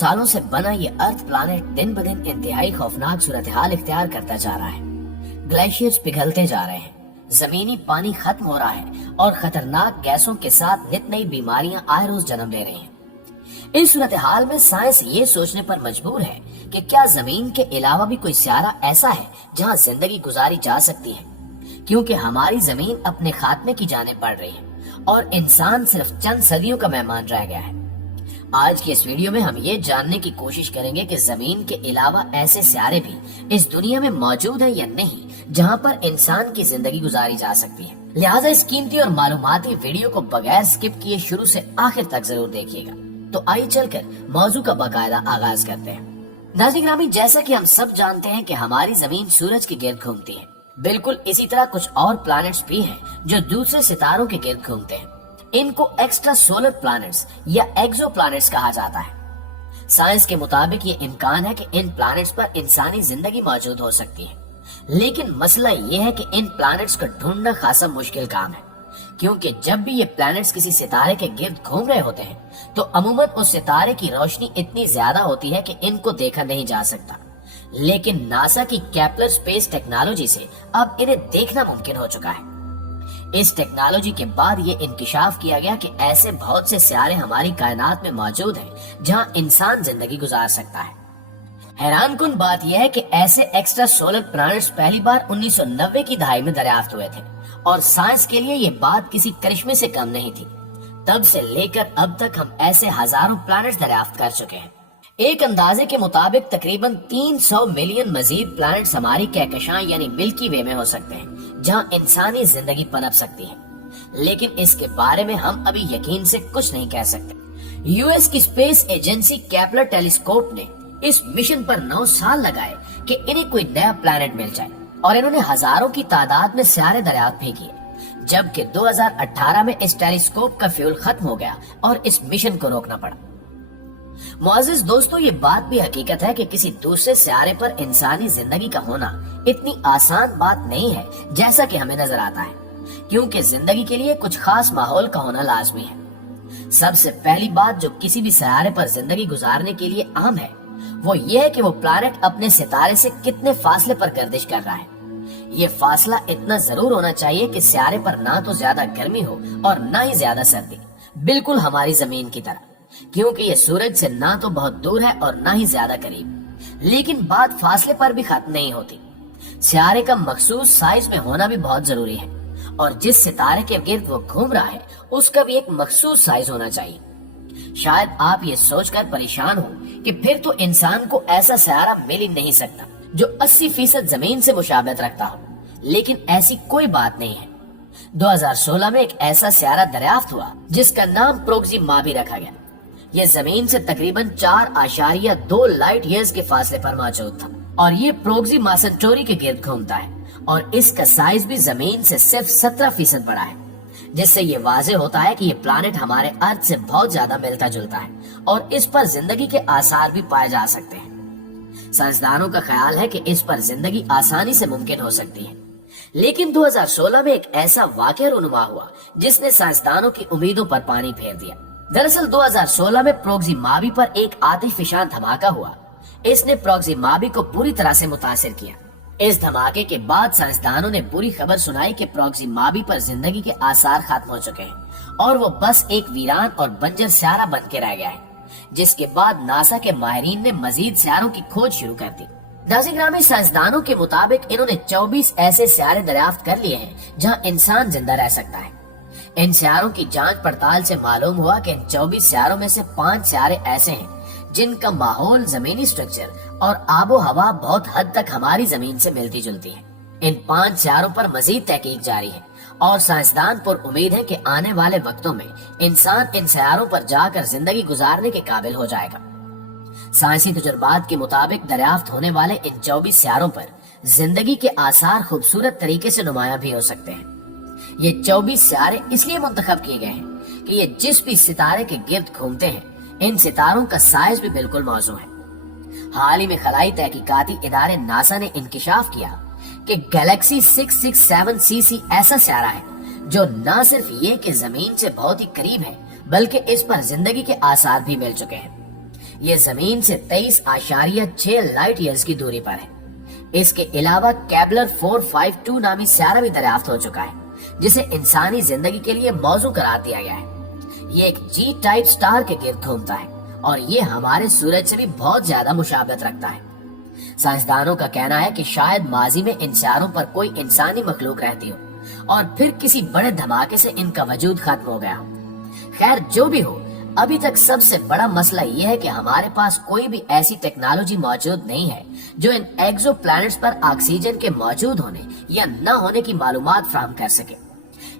सालों से बना ये अर्थ प्लानेट दिन ब दिन इंतहाई खौफनाक सूरत हाल इख्तियार करता जा रहा है। ग्लेशियर्स पिघलते जा रहे हैं, जमीनी पानी खत्म हो रहा है और खतरनाक गैसों के साथ नित नई बीमारियां आए रोज जन्म ले रही हैं। इस सूरत हाल में साइंस ये सोचने पर मजबूर है कि क्या जमीन के अलावा भी कोई सियारा ऐसा है जहां जिंदगी गुजारी जा सकती है, क्योंकि हमारी जमीन अपने खात्मे की जानिब बढ़ रही है और इंसान सिर्फ चंद सदियों का मेहमान रह गया है। आज की इस वीडियो में हम ये जानने की कोशिश करेंगे कि जमीन के अलावा ऐसे सियारे भी इस दुनिया में मौजूद हैं या नहीं जहां पर इंसान की जिंदगी गुजारी जा सकती है। लिहाजा इस कीमती और मालूमाती वीडियो को बगैर स्किप किए शुरू से आखिर तक जरूर देखिएगा। तो आइए चलकर मौजू का बाकायदा आगाज करते हैं। नाज़रीन ग्रामी, जैसा कि हम सब जानते हैं कि हमारी जमीन सूरज के गिर्द घूमती है। बिल्कुल इसी तरह कुछ और प्लैनेट्स भी हैं जो दूसरे सितारों के गिर्द घूमते हैं। इनको एक्स्ट्रा सोलर प्लैनेट्स या एक्सो प्लैनेट्स कहा जाता है। साइंस के मुताबिक ये इम्कान है कि इन प्लैनेट्स पर इंसानी जिंदगी मौजूद हो सकती है, लेकिन मसला ये है कि इन प्लैनेट्स को ढूंढना खासा मुश्किल काम है, क्योंकि जब भी ये प्लैनेट्स किसी सितारे के गिर्द घूम रहे होते हैं तो अमूमन उस सितारे की रोशनी इतनी ज्यादा होती है कि इनको देखा नहीं जा सकता। लेकिन नासा की केपलर स्पेस टेक्नोलॉजी से अब इन्हें देखना मुमकिन हो चुका है। इस टेक्नोलॉजी के बाद ये इंकिशाफ किया गया कि ऐसे बहुत से सियारे हमारी कायनात में मौजूद हैं जहां इंसान जिंदगी गुजार सकता है। हैरान कुन बात यह है कि ऐसे एक्स्ट्रा सोलर प्लैनेट्स पहली बार 1990 की दहाई में दरियाफ्त हुए थे और साइंस के लिए ये बात किसी करिश्मे से कम नहीं थी। तब से लेकर अब तक हम ऐसे हजारों प्लैनेट्स दरियाफ्त कर चुके हैं। एक अंदाजे के मुताबिक तकरीबन 300 मिलियन मजीद प्लैनेट्स हमारी कहकशां यानी मिल्की वे में हो सकते हैं जहां इंसानी जिंदगी पनप सकती है, लेकिन इसके बारे में हम अभी यकीन से कुछ नहीं कह सकते। यूएस की स्पेस एजेंसी केपलर टेलीस्कोप ने इस मिशन पर 9 साल लगाए कि इन्हें कोई नया प्लैनेट मिल जाए और इन्होंने हजारों की तादाद में सियारे दरियाफ्त भी किए, जबकि 2018 में इस टेलीस्कोप का फ्यूल खत्म हो गया और इस मिशन को रोकना पड़ा। मुअज़्ज़िज़ दोस्तों, ये बात भी हकीकत है कि किसी दूसरे सियारे पर इंसानी जिंदगी का होना इतनी आसान बात नहीं है जैसा कि हमें नजर आता है, क्योंकि जिंदगी के लिए कुछ खास माहौल का होना लाजमी है। सबसे पहली बात जो किसी भी सियारे पर जिंदगी गुजारने के लिए आम है वो ये है कि वो प्लैनेट अपने सितारे से कितने फासले पर गर्दिश कर रहा है। ये फासला इतना जरूर होना चाहिए कि सियारे पर ना तो ज्यादा गर्मी हो और ना ही ज्यादा सर्दी, बिल्कुल हमारी जमीन की तरह, क्योंकि ये सूरज से ना तो बहुत दूर है और ना ही ज्यादा करीब। लेकिन बात फासले पर भी खत्म नहीं होती। सियारे का मखसूस साइज में होना भी बहुत जरूरी है और जिस सितारे के गिर्द वो घूम रहा है उसका भी एक मखसूस साइज होना चाहिए। शायद आप ये सोचकर परेशान हो कि फिर तो इंसान को ऐसा सियारा मिल ही नहीं सकता जो 80% जमीन से मुशाबहत रखता हो, लेकिन ऐसी कोई बात नहीं है। 2016 में एक ऐसा सियारा दरियाफ्त हुआ जिसका नाम प्रोक्सिमा भी रखा गया। यह जमीन से तकरीबन 4.2 लाइट ईयर्स के फासले पर मौजूद था और ये प्रोक्सिमा सेंटोरी के गिर्द घूमता है और इसका साइज भी जमीन से सिर्फ 17% बड़ा है, जिससे ये वाज़ेह होता है कि ये प्लैनेट हमारे अर्थ से बहुत ज्यादा मिलता जुलता है और इस पर जिंदगी के आसार भी पाए जा सकते हैं। साइंसदानों का ख्याल है कि इस पर जिंदगी आसानी से मुमकिन हो सकती है, लेकिन 2016 में एक ऐसा वाकया रूनुमा हुआ जिसने साइंसदानों की उम्मीदों पर पानी फेर दिया। दरअसल 2016 में प्रोक्सिमाबी पर एक आतिशफशान धमाका हुआ। इसने प्रोक्सिमाबी को पूरी तरह से मुतासिर किया। इस धमाके के बाद साइंसदानों ने बुरी खबर सुनाई कि प्रोक्सिमाबी पर जिंदगी के आसार खत्म हो चुके हैं और वो बस एक वीरान और बंजर सियारा बन के रह गया है, जिसके बाद नासा के माहिरीन ने मजीद सियारों की खोज शुरू कर दी। नाज़रीन ग्रामी, साइंसदानों के मुताबिक इन्होंने 24 ऐसे सियारे दरियाफ्त कर लिए हैं जहां इंसान जिंदा रह सकता है। इन सियारों की जांच पड़ताल से मालूम हुआ कि इन 24 सियारों में से 5 सियारे ऐसे हैं जिनका माहौल, जमीनी स्ट्रक्चर और आबो हवा बहुत हद तक हमारी जमीन से मिलती जुलती है। इन 5 सियारों पर मजीद तहकीक जारी है और साइंसदान पर उम्मीद है कि आने वाले वक्तों में इंसान इन सियारों पर जाकर जिंदगी गुजारने के काबिल हो जाएगा। साइंसी तजुर्बात के मुताबिक दरियाफ्त होने वाले इन 24 सियारों पर जिंदगी के आसार खूबसूरत तरीके से नुमाया भी हो सकते हैं। ये 24 सियारे इसलिए मुंतखब किए गए हैं कि ये जिस भी सितारे के गिर्द घूमते हैं, इन सितारों का साइज भी बिल्कुल मौजू है। हाल ही में खलाई तहकीकाती इदारे नासा ने इंकिशाफ किया कि गैलेक्सी 667cc ऐसा सियारा है जो न सिर्फ ये कि जमीन से बहुत ही करीब है, बल्कि इस पर जिंदगी के आसार भी मिल चुके हैं। یہ زمین سے 23.6 لائٹ ایئرز کی دوری پر ہے۔ اس کے علاوہ کیبلر 452 نامی سیارہ بھی دریافت ہو چکا ہے، جسے انسانی زندگی کے لیے موزوں قرار دیا گیا ہے۔ یہ ایک جی ٹائپ سٹار کے گرد گھومتا ہے اور یہ ہمارے سورج سے بھی بہت زیادہ مشابہت رکھتا ہے۔ سائنسدانوں کا کہنا ہے کہ شاید ماضی میں ان سیاروں پر کوئی انسانی مخلوق رہتی ہو اور پھر کسی بڑے دھماکے سے ان کا وجود ختم ہو گیا۔ خیر جو بھی ہو، ابھی تک سب سے بڑا مسئلہ یہ ہے کہ ہمارے پاس کوئی بھی ایسی ٹیکنالوجی موجود نہیں ہے جو ان ایگزو پلانٹس پر آکسیجن کے موجود ہونے یا نہ ہونے کی معلومات فراہم کر سکے۔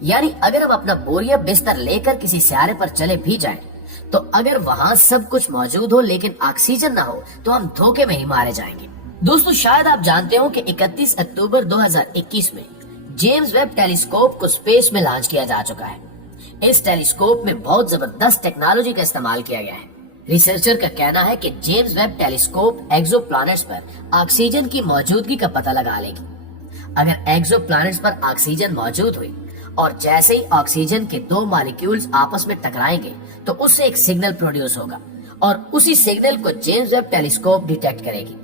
یعنی اگر ہم اپنا بوریا بستر لے کر کسی سیارے پر چلے بھی جائیں تو اگر وہاں سب کچھ موجود ہو لیکن آکسیجن نہ ہو تو ہم دھوکے میں ہی مارے جائیں گے۔ دوستو شاید آپ جانتے ہو کہ 31 اکتوبر 2021 میں جیمز ویب ٹیلیسکوپ کو اسپیس میں لانچ کیا جا چکا ہے۔ اس ٹیلیسکوپ میں بہت زبردست ٹیکنالوجی کا استعمال کیا گیا ہے۔ ریسرچر کا کہنا ہے کہ James Webb telescope exoplanets پر آکسیجن کی موجودگی کا پتہ لگا لے گی۔ اگر ایگزو پلانٹس پر آکسیجن موجود ہوئی اور جیسے ہی آکسیجن کے 2 مالیکیولز آپس میں ٹکرائیں گے تو اس سے ایک سگنل پروڈیوس ہوگا اور اسی سگنل کو جیمز ویب ٹیلیسکوپ ڈیٹیکٹ کرے گی۔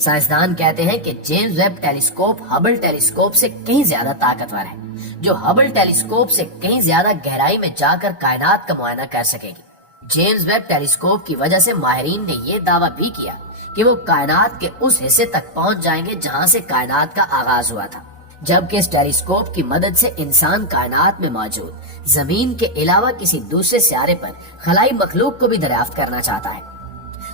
سائنسدان کہتے ہیں کہ James Webb telescope Hubble telescope سے کہیں زیادہ طاقتور ہے، جو ہبل ٹیلیسکوپ سے کہیں زیادہ گہرائی میں جا کر کائنات کا معائنہ کر سکے گی۔ جیمز ویب ٹیلیسکوپ کی وجہ سے ماہرین نے یہ دعویٰ بھی کیا کہ وہ کائنات کے اس حصے تک پہنچ جائیں گے جہاں سے کائنات کا آغاز ہوا تھا، جبکہ اس ٹیلیسکوپ کی مدد سے انسان کائنات میں موجود زمین کے علاوہ کسی دوسرے سیارے پر خلائی مخلوق کو بھی دریافت کرنا چاہتا ہے۔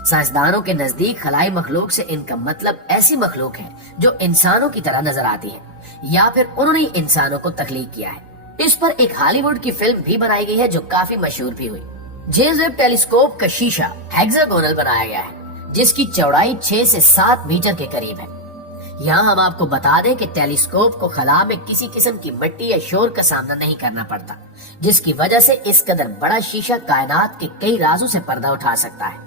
سائنسدانوں کے نزدیک خلائی مخلوق سے ان کا مطلب ایسی مخلوق ہے جو انسانوں کی طرح نظر آتی ہے یا پھر انہوں نے انسانوں کو تخلیق کیا ہے۔ اس پر ایک ہالی ووڈ کی فلم بھی بنائی گئی ہے جو کافی مشہور بھی ہوئی۔ جیمز ویب ٹیلیسکوپ کا شیشہ ہیگزاگونل بنایا گیا ہے جس کی چوڑائی 6 سے 7 میٹر کے قریب ہے۔ یہاں ہم آپ کو بتا دیں کہ ٹیلیسکوپ کو خلا میں کسی قسم کی مٹی یا شور کا سامنا نہیں کرنا پڑتا، جس کی وجہ سے اس قدر بڑا شیشہ کائنات کے کئی رازوں سے پردہ اٹھا سکتا ہے۔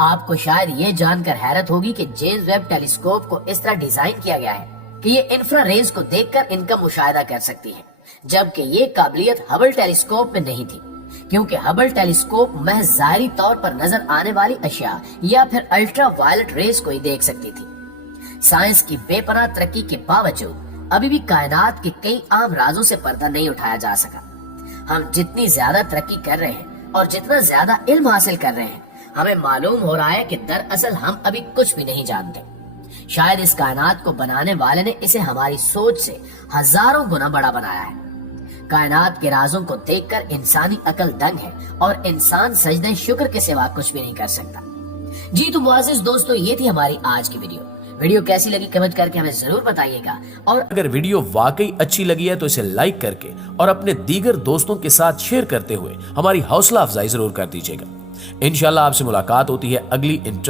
آپ کو شاید یہ جان کر حیرت ہوگی کہ جیمز ویب ٹیلیسکوپ کو اس طرح ڈیزائن کیا گیا ہے کہ یہ انفرا ریز کو دیکھ کر ان کا مشاہدہ کر سکتی ہے، جبکہ یہ قابلیت ہبل ٹیلیسکوپ میں نہیں تھی، کیونکہ ہبل ٹیلیسکوپ محض ظاہری طور پر نظر آنے والی اشیاء یا پھر الٹرا وائلٹ ریز کو ہی دیکھ سکتی تھی۔ سائنس کی بے پناہ ترقی کے باوجود ابھی بھی کائنات کے کئی عام رازوں سے پردہ نہیں اٹھایا جا سکا۔ ہم جتنی زیادہ ترقی کر رہے ہیں اور جتنا زیادہ علم حاصل کر رہے ہیں، ہمیں معلوم ہو رہا ہے کہ دراصل ہم ابھی کچھ بھی نہیں جانتے۔ شاید اس کائنات کو بنانے والے نے اسے ہماری سوچ سے ہزاروں گنا بڑا بنایا ہے۔ کائنات کے رازوں کو دیکھ کر انسانی عقل دنگ ہے اور انسان سجدہ شکر کے سوا کچھ بھی نہیں کر سکتا۔ جی تو معزز دوستو، یہ تھی ہماری آج کی ویڈیو کیسی لگی کمنٹ کر کے ہمیں ضرور بتائیے گا، اور اگر ویڈیو واقعی اچھی لگی ہے تو اسے لائک کر کے اور اپنے دیگر دوستوں کے ساتھ شیئر کرتے ہوئے ہماری حوصلہ افزائی ضرور کر دیجیے گا۔ انشاءاللہ آپ سے ملاقات ہوتی ہے اگلی انٹرسٹ